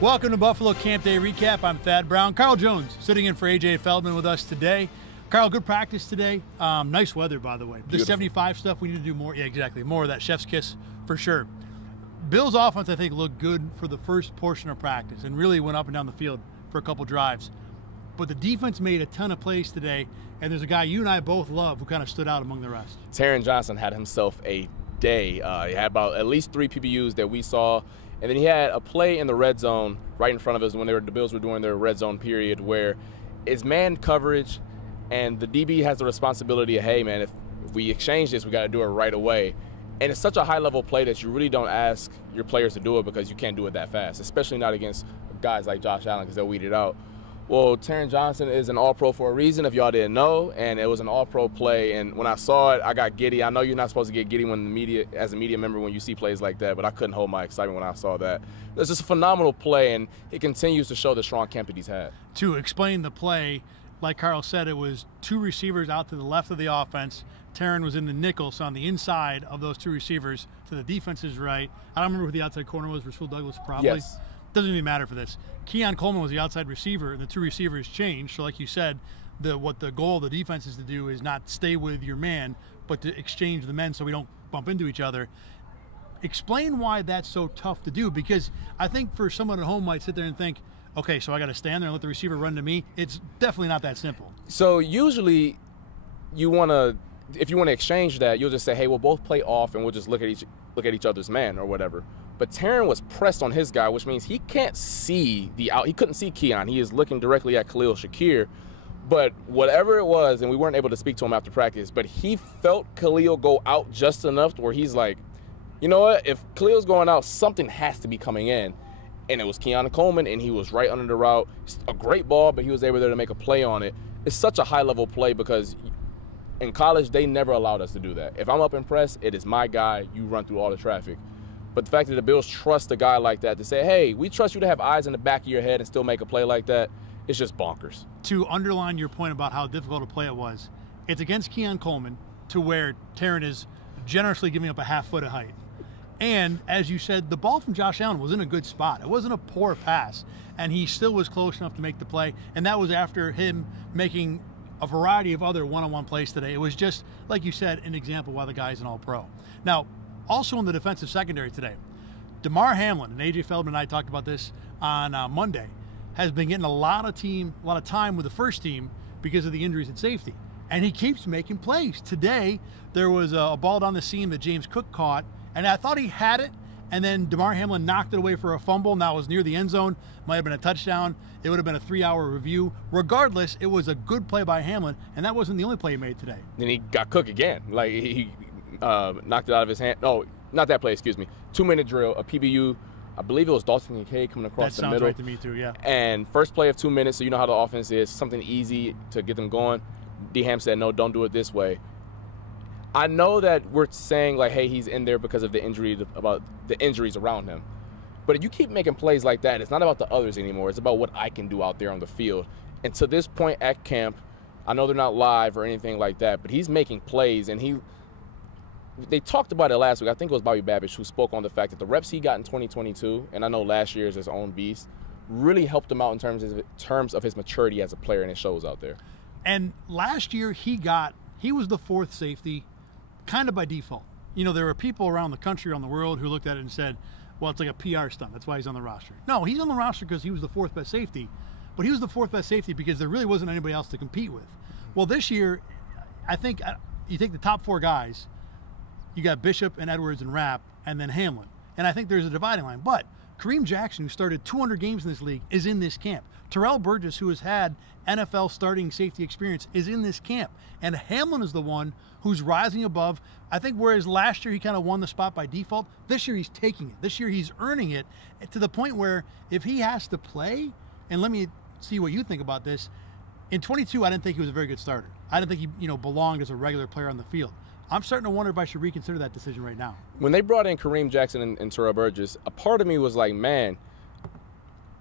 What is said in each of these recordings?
Welcome to Buffalo Campday Recap. I'm Thad Brown. Carl Jones sitting in for AJ Feldman with us today. Carl, good practice today. Nice weather, by the way. The 75 stuff, we need to do more. Yeah, exactly. More of that chef's kiss for sure. Bills' offense, I think, looked good for the first portion of practice and really went up and down the field for a couple drives. But the defense made a ton of plays today, and there's a guy you and I both love who kind of stood out among the rest. Taron Johnson had himself a day. He had about at least 3 PBUs that we saw. And then he had a play in the red zone right in front of us when the Bills were doing their red zone period where it's man coverage and the DB has the responsibility of, hey, man, if we exchange this, we got to do it right away. And it's such a high-level play that you really don't ask your players to do it because you can't do it that fast, especially not against guys like Josh Allen because they'll weed it out. Well, Taron Johnson is an all-pro for a reason, if y'all didn't know, and it was an all-pro play. And when I saw it, I got giddy. I know you're not supposed to get giddy when the media, as a media member, when you see plays like that, but I couldn't hold my excitement when I saw that. It's just a phenomenal play, and it continues to show the strong camp that he's had. To explain the play, like Carl said, it was 2 receivers out to the left of the offense. Taron was in the nickel, so on the inside of those 2 receivers to the defense's right. I don't remember who the outside corner was. Rasul Douglas, probably. Yes. Doesn't even matter for this. Keon Coleman was the outside receiver, and the 2 receivers changed. So like you said, what the goal of the defense is to do is not stay with your man, but to exchange the men so we don't bump into each other. Explain why that's so tough to do, because I think for someone at home might sit there and think, okay, so I got to stand there and let the receiver run to me. It's definitely not that simple. So usually you want to, if you want to exchange that, you'll just say, hey, we'll both play off and we'll just look at each other's man or whatever. But Taron was pressed on his guy, which means he can't see he couldn't see Keon. He is looking directly at Khalil Shakir. But whatever it was, and we weren't able to speak to him after practice, but he felt Khalil go out just enough to where he's like, you know what, if Khalil's going out, something has to be coming in. And it was Keon Coleman, and he was right under the route. It's a great ball, but he was able to make a play on it. It's such a high-level play because in college, they never allowed us to do that. If I'm up in press, it is my guy. You run through all the traffic. But the fact that the Bills trust a guy like that to say, hey, we trust you to have eyes in the back of your head and still make a play like that, it's just bonkers. To underline your point about how difficult a play it was, it's against Keon Coleman to where Taron is generously giving up a half foot of height. And as you said, the ball from Josh Allen was in a good spot. It wasn't a poor pass, and he still was close enough to make the play. And that was after him making a variety of other one-on-one plays today. It was just, like you said, an example why the guy's an all-pro. Now, also in the defensive secondary today, Damar Hamlin, and AJ Feldman and I talked about this on Monday, has been getting a lot of time with the first team because of the injuries at safety. And he keeps making plays. Today, there was a ball down the seam that James Cook caught, and I thought he had it, and then Damar Hamlin knocked it away for a fumble. Now it was near the end zone. Might have been a touchdown. It would have been a 3-hour review. Regardless, it was a good play by Hamlin, and that wasn't the only play he made today. Then he got Cook again. Like, he knocked it out of his hand. No, not that play, excuse me. 2-minute drill, a PBU. I believe it was Dalton Kincaid coming across the middle. That sounds right to me too, yeah. And first play of 2 minutes, so you know how the offense is, something easy to get them going. D. Ham said, no, don't do it this way. I know that we're saying, like, hey, he's in there because of the injuries around him. But if you keep making plays like that, it's not about the others anymore. It's about what I can do out there on the field. And to this point at camp, I know they're not live or anything like that, but he's making plays, and they talked about it last week. I think it was Bobby Babbage who spoke on the fact that the reps he got in 2022, and I know last year is his own beast, really helped him out in terms of his maturity as a player, and it shows out there. And last year he was the 4th safety kind of by default. You know, there were people around the country, around the world, who looked at it and said, well, it's like a PR stunt. That's why he's on the roster. No, he's on the roster because he was the 4th best safety, but he was the 4th best safety because there really wasn't anybody else to compete with. Well, this year, I think you take the top 4 guys, you got Bishop and Edwards and Rapp, and then Hamlin. And I think there's a dividing line. But Kareem Jackson, who started 200 games in this league, is in this camp. Terrell Burgess, who has had NFL starting safety experience, is in this camp. And Hamlin is the one who's rising above. I think whereas last year he kind of won the spot by default, this year he's taking it. This year he's earning it to the point where if he has to play, and let me see what you think about this, in 22 I didn't think he was a very good starter. I didn't think he belonged as a regular player on the field. I'm starting to wonder if I should reconsider that decision right now. When they brought in Kareem Jackson and Terrell Burgess, a part of me was like, man,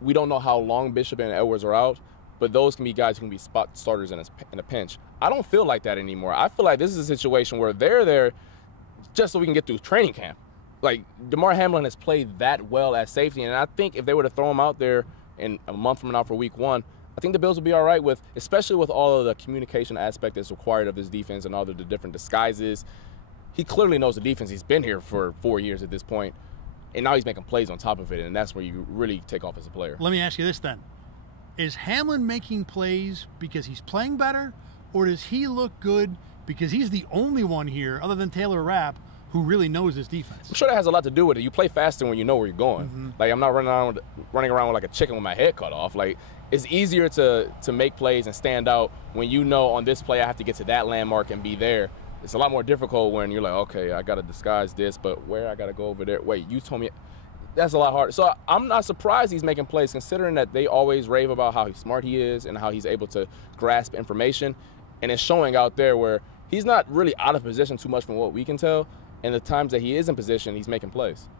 we don't know how long Bishop and Edwards are out, but those can be guys who can be spot starters in a pinch. I don't feel like that anymore. I feel like this is a situation where they're there just so we can get through training camp. like DeMar Hamlin has played that well at safety, and I think if they were to throw him out there in a month from now for week 1, I think the Bills will be all right with, especially with all of the communication aspect that's required of this defense and all of the different disguises. He clearly knows the defense. He's been here for 4 years at this point, and now he's making plays on top of it, and that's where you really take off as a player. Let me ask you this then. Is Hamlin making plays because he's playing better, or does he look good because he's the only one here, other than Taylor Rapp, who really knows this defense? I'm sure that has a lot to do with it. You play faster when you know where you're going. Mm-hmm. Like, I'm not running around with like a chicken with my head cut off. Like, it's easier to make plays and stand out when you know on this play I have to get to that landmark and be there. It's a lot more difficult when you're like, okay, I got to disguise this, but where I got to go over there? Wait, you told me. That's a lot harder. So I'm not surprised he's making plays, considering that they always rave about how smart he is and how he's able to grasp information. And it's showing out there where he's not really out of position too much from what we can tell. And the times that he is in position, he's making plays.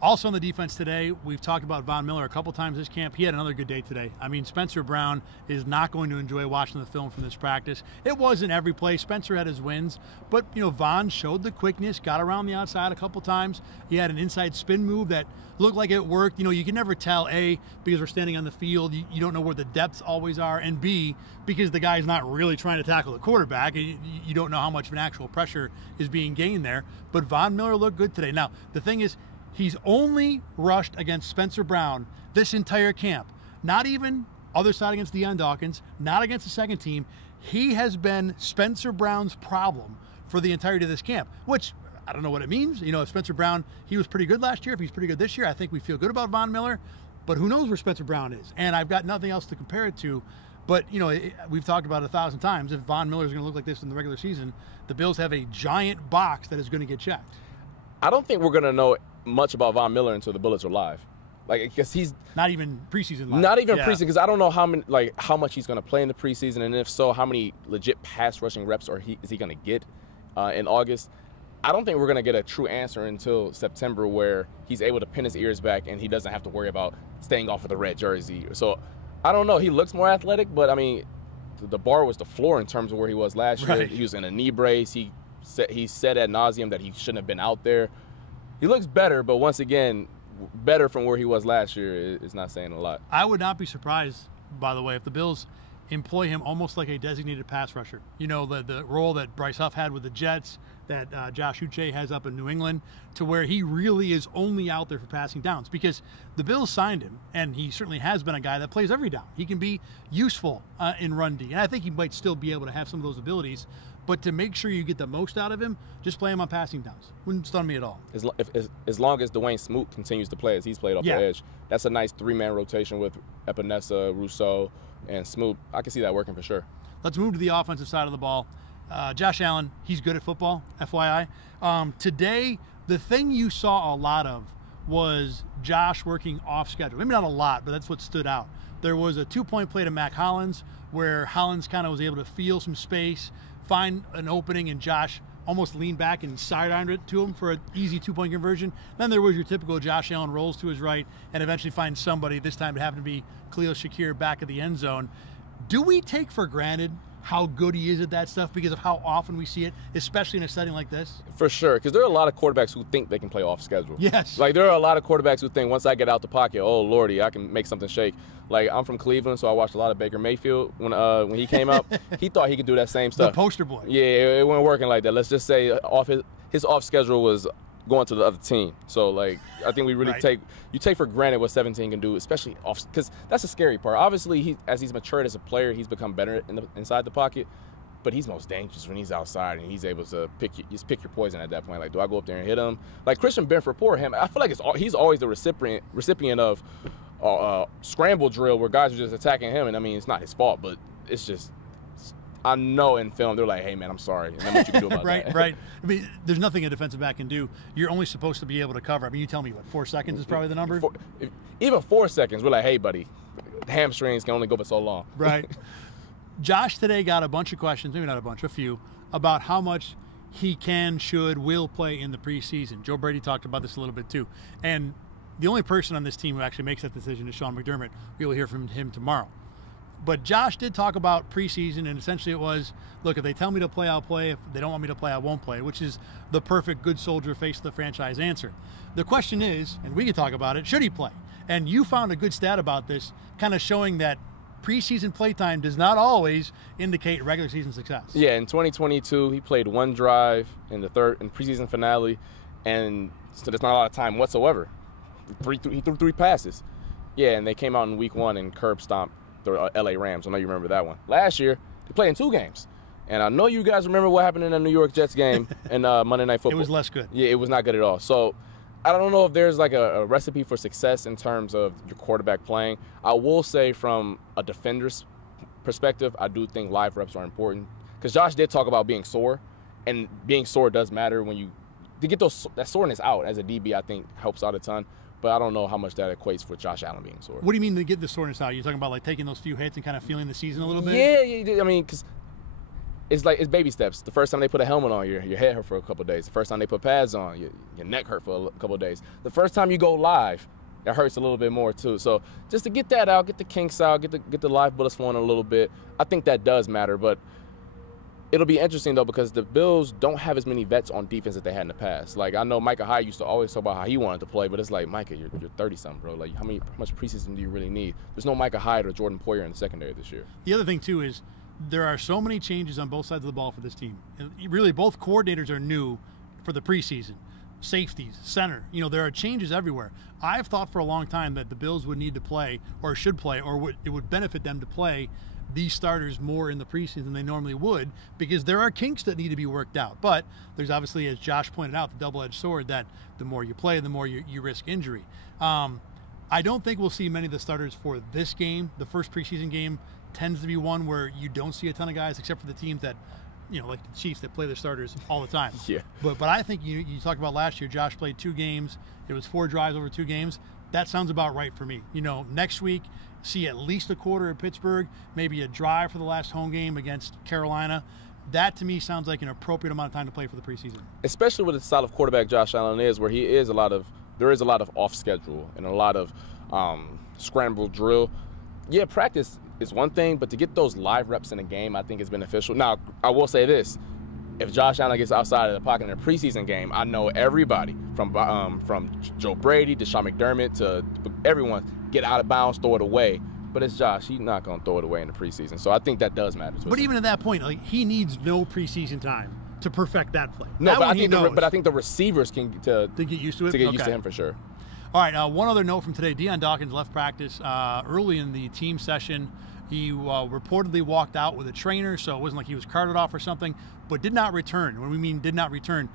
Also on the defense today, we've talked about Von Miller a couple times this camp. He had another good day today. I mean, Spencer Brown is not going to enjoy watching the film from this practice. It wasn't every play. Spencer had his wins. But, Von showed the quickness, got around the outside a couple times. He had an inside spin move that looked like it worked. You can never tell, A, because we're standing on the field, you don't know where the depths always are, and B, because the guy's not really trying to tackle the quarterback. You don't know how much of an actual pressure is being gained there. But Von Miller looked good today. Now, the thing is, he's only rushed against Spencer Brown this entire camp. Not even other side against Deion Dawkins, not against the second team. He has been Spencer Brown's problem for the entirety of this camp, which I don't know what it means. If Spencer Brown, he was pretty good last year. If he's pretty good this year, I think we feel good about Von Miller. But who knows where Spencer Brown is? And I've got nothing else to compare it to. But, we've talked about it 1,000 times. If Von Miller is going to look like this in the regular season, the Bills have a giant box that is going to get checked. I don't think we're going to know much about Von Miller until the Bullets are live. Because he's not even preseason live. Not even preseason, because I don't know how much he's going to play in the preseason, and if so, how many legit pass rushing reps is he going to get in August. I don't think we're going to get a true answer until September, where he's able to pin his ears back and he doesn't have to worry about staying off of the red jersey. So I don't know. He looks more athletic, but I mean, the bar was the floor in terms of where he was last year. Right. He was in a knee brace. He said ad nauseum that he shouldn't have been out there. He looks better, but once again, better from where he was last year is not saying a lot. I would not be surprised, by the way, if the Bills employ him almost like a designated pass rusher. The role that Bryce Huff had with the Jets, that Josh Uche has up in New England, to where he really is only out there for passing downs, because the Bills signed him, and he certainly has been a guy that plays every down. He can be useful in run D, and I think he might still be able to have some of those abilities. But to make sure you get the most out of him, just play him on passing downs. Wouldn't stun me at all. As long as Dwayne Smoot continues to play as he's played off the edge, that's a nice three-man rotation with Epinesa, Rousseau, and Smoot. I can see that working for sure. Let's move to the offensive side of the ball. Josh Allen, he's good at football, FYI. Today, the thing you saw a lot of was Josh working off schedule. Maybe not a lot, but that's what stood out. There was a 2-point play to Mac Hollins where Hollins kind of was able to feel some space, find an opening, and Josh almost leaned back and sidearmed it to him for an easy 2-point conversion. Then there was your typical Josh Allen rolls to his right and eventually finds somebody. This time it happened to be Khalil Shakir back of the end zone. Do we take for granted how good he is at that stuff because of how often we see it, especially in a setting like this? For sure, because there are a lot of quarterbacks who think they can play off schedule. Yes. Like, there are a lot of quarterbacks who think once I get out the pocket, oh, Lordy, I can make something shake. Like, I'm from Cleveland, so I watched a lot of Baker Mayfield when he came out. He thought he could do that same stuff. The poster boy. Yeah, it wasn't working like that. Let's just say his off schedule was going to the other team. So, like, I think we really take for granted what 17 can do, especially off, because that's the scary part. Obviously, as he's matured as a player, he's become better inside the pocket. But he's most dangerous when he's outside and he's able to pick your poison at that point. Like, do I go up there and hit him? Like Christian Benford, poor him. I feel like he's always the recipient of scramble drill where guys are just attacking him. And, I mean, it's not his fault, but it's just – I know in film they're like, hey, man, I'm sorry. And then what you can do about that. Right. I mean, there's nothing a defensive back can do. You're only supposed to be able to cover. I mean, you tell me, 4 seconds is probably the number? Even 4 seconds, we're like, hey, buddy, the hamstrings can only go for so long. Right. Josh today got a bunch of questions, maybe not a bunch, a few, about how much he can, should, will play in the preseason. Joe Brady talked about this a little bit too. And the only person on this team who actually makes that decision is Sean McDermott. We will hear from him tomorrow. But Josh did talk about preseason, and essentially it was, look, if they tell me to play, I'll play. If they don't want me to play, I won't play, which is the perfect good soldier face of the franchise answer. The question is, and we can talk about it, should he play? And you found a good stat about this, kind of showing that preseason playtime does not always indicate regular season success. Yeah, in 2022, he played one drive in the preseason finale, and so there's not a lot of time whatsoever. He threw 3 passes. Yeah, and they came out in week 1 and curb stomped the LA Rams. I know you remember that one. Last year, they played in 2 games. And I know you guys remember what happened in the New York Jets game in Monday Night Football. It was less good. Yeah, it was not good at all. So I don't know if there's like a recipe for success in terms of your quarterback playing. I will say from a defender's perspective, I do think live reps are important. Because Josh did talk about being sore, and being sore does matter when you – to get that soreness out as a DB, I think helps out a ton. But I don't know how much that equates for Josh Allen being sore. What do you mean to get the soreness out? You're talking about like taking those few hits and kind of feeling the season a little bit? Yeah. I mean, because it's baby steps. The first time they put a helmet on, your head hurt for a couple of days. The first time they put pads on, your neck hurt for a couple of days. The first time you go live, it hurts a little bit more too. So just to get that out, get the kinks out, get the live bullets flowing a little bit, I think that does matter. But it'll be interesting, though, because the Bills don't have as many vets on defense that they had in the past. Like, I know Micah Hyde used to always talk about how he wanted to play, but it's like, Micah, you're 30-something, bro. Like, how much preseason do you really need? There's no Micah Hyde or Jordan Poyer in the secondary this year. The other thing, too, is there are so many changes on both sides of the ball for this team. And really, both coordinators are new for the preseason. Safeties, center, there are changes everywhere. I've thought for a long time that the Bills would need to play, or should play, or it would benefit them to play these starters more in the preseason than they normally would, because there are kinks that need to be worked out. But there's obviously, as Josh pointed out, the double-edged sword that the more you play, the more you risk injury. I don't think we'll see many of the starters for this game. The first preseason game tends to be one where you don't see a ton of guys, except for the teams that, like the Chiefs that play their starters all the time. Yeah. But I think you talked about last year, Josh played 2 games. It was 4 drives over 2 games. That sounds about right for me. Next week, see at least a quarter at Pittsburgh, maybe a drive for the last home game against Carolina. That, to me, sounds like an appropriate amount of time to play for the preseason. Especially with the style of quarterback Josh Allen is, where there is a lot of off schedule and a lot of scramble drill. Yeah, practice is one thing, but to get those live reps in a game, I think is beneficial. Now, I will say this. If Josh Allen gets outside of the pocket in a preseason game, I know everybody from Joe Brady to Sean McDermott to everyone get out of bounds, throw it away. But it's Josh. He's not going to throw it away in the preseason. So I think that does matter. But even at that point, he needs no preseason time to perfect that play. No, but I think the receivers can get used to it. To get used to him for sure. All right. One other note from today: Deion Dawkins left practice early in the team session. He reportedly walked out with a trainer, so it wasn't like he was carted off or something, but did not return. When we mean did not return,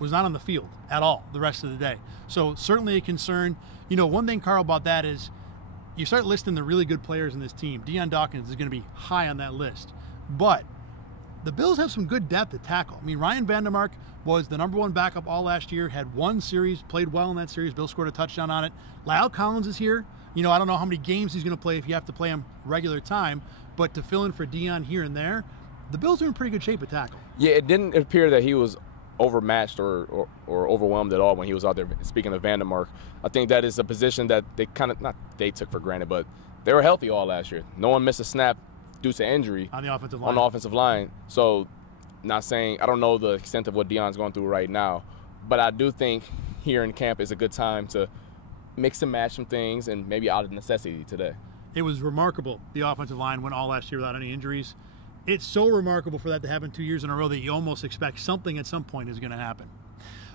was not on the field at all the rest of the day. So certainly a concern. One thing, Carl, about that is you start listing the really good players in this team. Deion Dawkins is going to be high on that list. But the Bills have some good depth at tackle. I mean, Ryan Vandermark was the #1 backup all last year, had 1 series, played well in that series. Bills scored a touchdown on it. Lyle Collins is here. I don't know how many games he's going to play if you have to play him regular time, but to fill in for Deion here and there, the Bills are in pretty good shape at tackle. Yeah, it didn't appear that he was overmatched or overwhelmed at all when he was out there. Speaking of Vandermark, I think that is a position that they they took for granted, but they were healthy all last year. No one missed a snap due to injury on the offensive line. So, not saying I don't know the extent of what Deion's going through right now, but I do think here in camp is a good time to mix and match some things, and maybe out of necessity today. It was remarkable. The offensive line went all last year without any injuries. It's so remarkable for that to happen 2 years in a row that you almost expect something at some point is going to happen.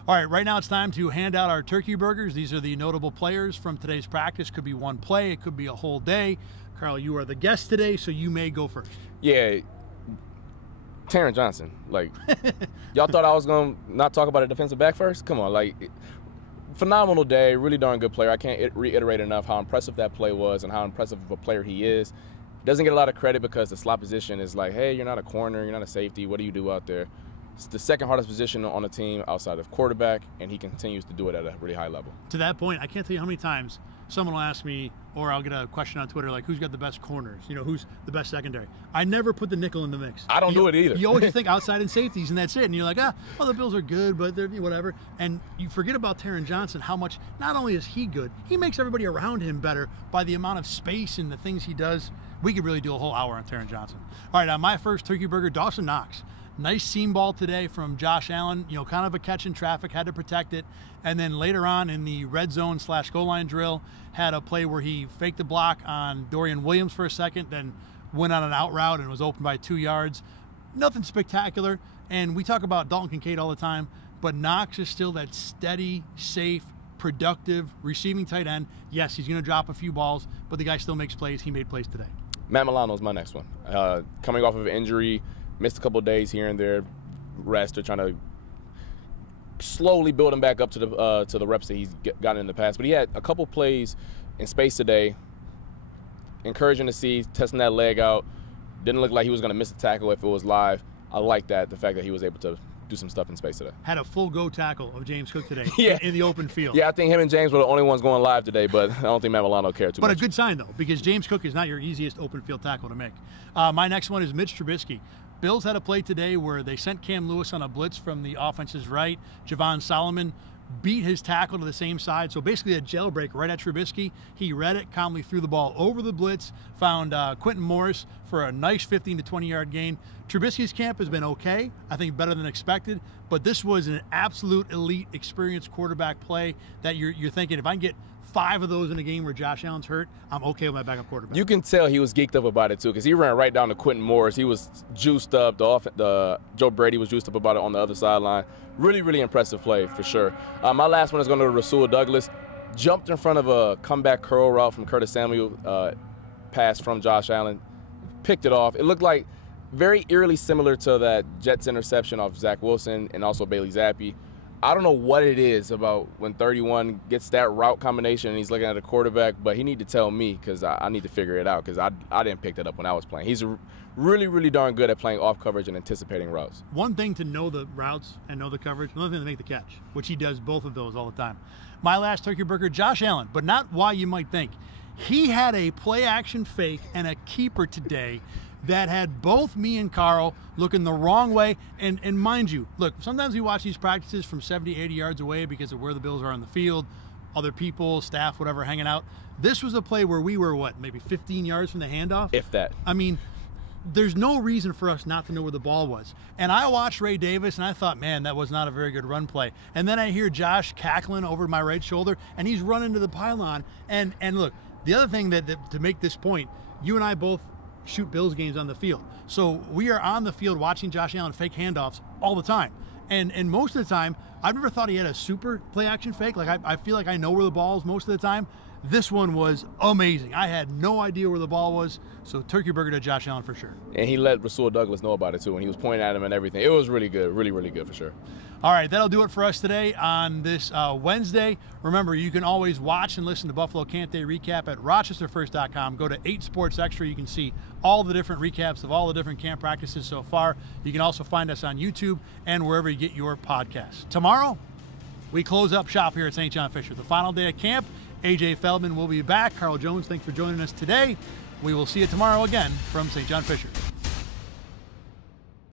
All right, right now it's time to hand out our turkey burgers. These are the notable players from today's practice. Could be one play. It could be a whole day. Carl, you are the guest today, so you may go first. Yeah, Taron Johnson. Y'all thought I was going to not talk about a defensive back first? Come on, phenomenal day, really darn good player. I can't reiterate enough how impressive that play was and how impressive of a player he is. Doesn't get a lot of credit because the slot position is hey, you're not a corner, you're not a safety. What do you do out there? It's the second hardest position on the team outside of quarterback, and he continues to do it at a really high level. To that point, I can't tell you how many times someone will ask me, or'll get a question on Twitter who's got the best corners? Who's the best secondary? I never put the nickel in the mix. I don't do it either. You always just think outside and safeties, and that's it. And you're like, the Bills are good, but they're whatever. And you forget about Taron Johnson, how much not only is he good, he makes everybody around him better by the amount of space and the things he does We could really do a whole hour on Taron Johnson. All right, on my first turkey burger, Dawson Knox. Nice seam ball today from Josh Allen, kind of a catch in traffic, had to protect it. And then later on in the red zone / goal line drill, had a play where he faked the block on Dorian Williams for a second, then went on an out route and was open by 2 yards. Nothing spectacular. And we talk about Dalton Kincaid all the time, but Knox is still that steady, safe, productive receiving tight end. Yes, he's going to drop a few balls, but the guy still makes plays. He made plays today. Matt Milano's my next one. Coming off of an injury, missed a couple of days here and there, rest. They're trying to slowly build him back up to the reps that he's gotten in the past. But he had a couple plays in space today. Encouraging to see, testing that leg out. Didn't look like he was going to miss a tackle if it was live. I like that, the fact that he was able to do some stuff in space today. Had a full go tackle of James Cook today yeah. in the open field. Yeah, I think him and James were the only ones going live today, but I don't think Matt Milano cared too much. But a good sign, though, because James Cook is not your easiest open field tackle to make. My next one is Mitch Trubisky. Bills had a play today where they sent Cam Lewis on a blitz from the offense's right. Javon Solomon beat his tackle to the same side. So basically a jailbreak right at Trubisky. He read it, calmly threw the ball over the blitz, found Quentin Morris for a nice 15 to 20-yard gain. Trubisky's camp has been okay, I think better than expected, but this was an absolute elite, experienced quarterback play that you're thinking, if I can get 5 of those in a game where Josh Allen's hurt, I'm okay with my backup quarterback. You can tell he was geeked up about it, too, because he ran right down to Quentin Morris. He was juiced up. The Joe Brady was juiced up about it on the other sideline. Really, really impressive play, for sure. My last one is going to Rasul Douglas. Jumped in front of a comeback curl route from Curtis Samuel, pass from Josh Allen. Picked it off. It looked like very eerily similar to that Jets interception off Zach Wilson and also Bailey Zappi. I don't know what it is about when 31 gets that route combination and he's looking at a quarterback, but he need to tell me because I need to figure it out because I didn't pick that up when I was playing. He's really, really darn good at playing off coverage and anticipating routes. One thing to know the routes and know the coverage, another thing to make the catch, which he does both of those all the time. My last turkey burger, Josh Allen, but not why you might think. He had a play-action fake and a keeper today that had both me and Carl looking the wrong way. And mind you, look, sometimes we watch these practices from 70, 80 yards away because of where the Bills are on the field, other people, staff, whatever, hanging out. This was a play where we were, maybe 15 yards from the handoff? If that. I mean, there's no reason for us not to know where the ball was. And I watched Ray Davis, and I thought, man, that was not a very good run play. And then I hear Josh cackling over my right shoulder, and he's running to the pylon. And look, the other thing that to make this point, you and I both shoot Bills games on the field. So we are on the field watching Josh Allen fake handoffs all the time. And most of the time, I've never thought he had a super play action fake. Like I feel like I know where the ball is most of the time. This one was amazing. I had no idea where the ball was. So turkey burger to Josh Allen for sure. And he let Rasul Douglas know about it too when he was pointing at him and everything. It was really good, really, really good for sure. All right, that'll do it for us today on this Wednesday. Remember, you can always watch and listen to Buffalo Campday Recap at rochesterfirst.com. Go to 8 Sports Extra. You can see all the different recaps of all the different camp practices so far. You can also find us on YouTube and wherever you get your podcasts. Tomorrow, we close up shop here at St. John Fisher. The final day of camp. AJ Feldman will be back. Carl Jones, thanks for joining us today. We will see you tomorrow again from St. John Fisher.